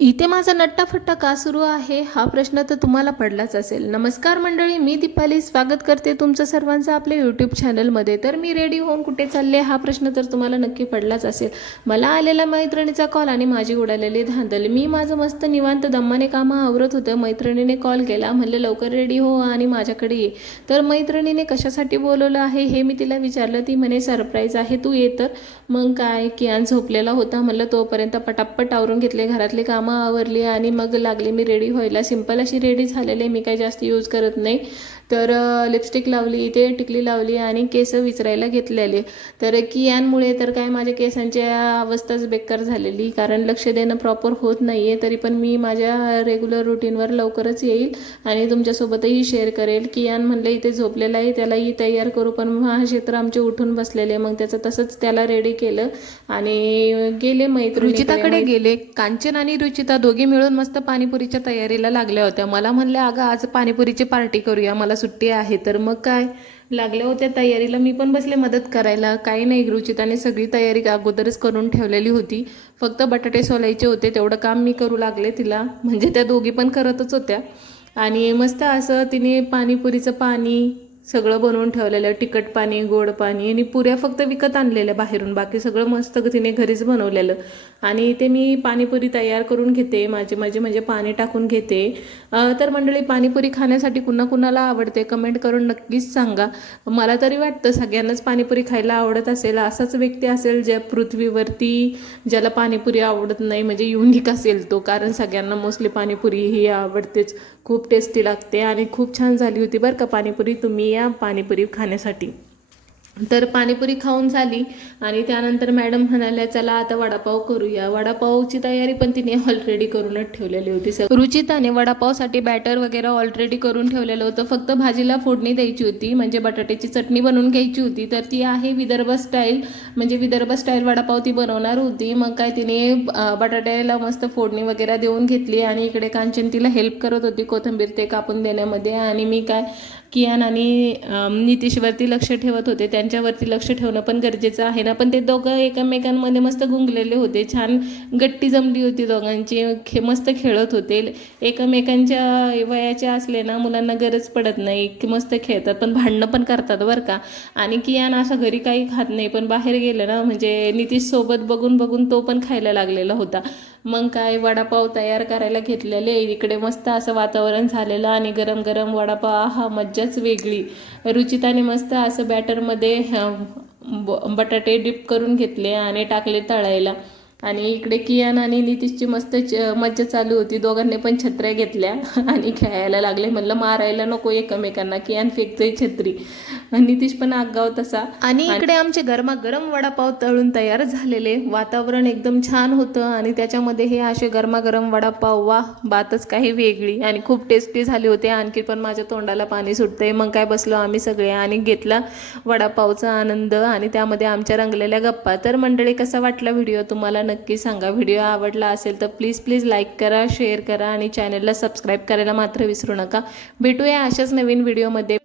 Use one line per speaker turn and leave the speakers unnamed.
इथे माझा नट्टाफट्टा का सुरू आहे? हा प्रश्न तर तुम्हाला पडलाच असेल. नमस्कार मंडळी मी दीपाली. स्वागत करते तुमचं सर्वांचं आपल्या यूट्यूब चॅनलमध्ये तर मी रेडी होऊन कुठे चालले हा प्रश्न तर तुम्हाला नक्की पडलाच असेल. मला आलेला मैत्रिणीचा कॉल आणि माझी उडालेली धांदल. मी माझं मस्त निवांत दम्माने कामं आवरत होतं. मैत्रिणीने कॉल केला. म्हणलं लवकर रेडी हो आणि माझ्याकडे ये. तर मैत्रिणीने कशासाठी बोलवलं आहे हे मी तिला विचारलं. ती म्हणे सरप्राईज आहे तू ये तर. मग काय कियान झोपलेला होता. म्हणलं तोपर्यंत पटापट आवरून घेतले घरातले कामं आवरली आणि मग लागले मी रेडी व्हायला. सिंपल अशी रेडी झालेले मी काही जास्त यूज करत नाही. तर लिपस्टिक लावली इथे टिकली लावली आणि केस विचरायला घेतलेले. तर कियानमुळे तर काय माझ्या केसांची अवस्थाच बेकार झालेली कारण लक्ष देणं प्रॉपर होत नाही आहे तरी पण मी माझ्या रेग्युलर रुटीनवर लवकरच येईल आणि तुमच्यासोबतही शेअर करेल कियान म्हणलं इथे झोपलेला आहे त्यालाही तयार करू. पण महाशे तर आमचे उठून बसलेले मग त्याचं तसंच त्याला रेडी केलं आणि गेले मैत्रिणी रुचिताकडे गेले. कांचन आणि रुचिता दोघी मिळून मस्त पाणीपुरीच्या तयारीला लागल्या होत्या. मला म्हणले अगं आज पाणीपुरीची पार्टी करूया. मला सुट्टी आहे तर मग काय? लागल्या होत्या तयारीला मी पण बसले मदत करायला. काही नाही रुचिताने सगळी तयारी अगोदरच करून ठेवलेली होती. फक्त बटाटे सोलायचे होते तेवढं काम मी करू लागले तिला. म्हणजे त्या दोघी पण करतच होत्या. आणि मस्त असं तिने पाणीपुरीचं पाणी सगळं बनवून ठेवलेलं तिखट पाणी गोड पाणी आणि पुऱ्या फक्त विकत आणलेल्या बाहेरून. बाकी सगळं मस्त तिने घरीच बनवलेलं. आणि ते मी पाणीपुरी तयार करून घेते माझे माझे म्हणजे पाणी टाकून घेते. तर मंडळी पाणीपुरी खाण्यासाठी कुणा कुणाला आवडते कमेंट करून नक्कीच सांगा. मला तरी वाटतं सगळ्यांनाच पाणीपुरी खायला आवडत असेल असाच व्यक्ती असेल ज्या पृथ्वीवरती ज्याला पाणीपुरी आवडत नाही म्हणजे युनिक असेल तो. कारण सगळ्यांना मोस्टली पाणीपुरी ही आवडतेच. खूप टेस्टी लागते आणि खूप छान झाली होती बरं का पाणीपुरी. तुम्ही या पाणीपुरी खाण्यासाठी. तर पाणीपुरी खाऊन झाली आणि त्यानंतर मॅडम म्हणाल्या चला आता वडापाव करूया. वडापावची तयारी पण तिने ऑलरेडी करूनच ठेवलेली होती. सर रुचिताने वडापावसाठी बॅटर वगैरे ऑलरेडी करून ठेवलेलं होतं. फक्त भाजीला फोडणी द्यायची होती म्हणजे बटाट्याची चटणी बनवून घ्यायची होती. तर ती आहे विदर्भ स्टाईल म्हणजे विदर्भ स्टाईल वडापाव ती बनवणार होती. मग काय तिने बटाट्याला मस्त फोडणी वगैरे देऊन घेतली आणि इकडे कांचन तिला हेल्प करत होती. कोथिंबीर ते कापून देण्यामध्ये. आणि मी काय कियान आणि नितीशवरती लक्ष ठेवत होते. त्यांच्यावरती लक्ष ठेवणं पण गरजेचं आहे ना. पण ते दोघं एकमेकांमध्ये मस्त गुंगलेले होते. छान गट्टी जमली होती दोघांची. खे मस्त खेळत होते. एकमेकांच्या वयाचे असले ना मुलांना गरज पडत नाही. की मस्त खेळतात पण भांडणं पण करतात बरं का. आणि कियान असं घरी काही खात नाही पण बाहेर गेलं ना म्हणजे नितीशसोबत बघून बघून तो पण खायला लागलेला होता. मग काय वडापाव तयार करायला घेतलेले. इकडे मस्त असं वातावरण झालेलं आणि गरम गरम वडापाव. हा मज्जाच वेगळी. रुचिताने मस्त असं बॅटरमध्ये ब- बटाटे डिप करून घेतले आणि टाकले तळायला. आणि इकडे कियान आणि नितीशची मस्त मज्जा चालू होती. दोघांनी पण छत्र्या घेतल्या आणि खेळायला लागले. म्हणलं मारायला नको एकमेकांना. कियान फेकतोय छत्री. नितीश पण आगाव तसा. आणि इकडे आमचे गरमागरम वडापाव तळून तयार झालेले. वातावरण एकदम छान होतं आणि त्याच्यामध्ये हे असे गरमागरम वडापाव वा बातच काही वेगळी आणि खूप टेस्टी झाले होते. आणखी पण माझ्या तोंडाला पाणी सुटतंय. मग काय बसलो आम्ही सगळे आणि घेतला वडापावचा आनंद आणि त्यामध्ये आमच्या रंगलेल्या गप्पा. तर मंडळी कसा वाटला व्हिडिओ? तुम्हाला नक्की सांगा. व्हिडिओ आवडला असेल तर प्लीज प्लीज लाईक करा शेअर करा आणि चॅनलला सबस्क्राईब करायला मात्र विसरू नका. भेटूया अशाच नवीन व्हिडिओमध्ये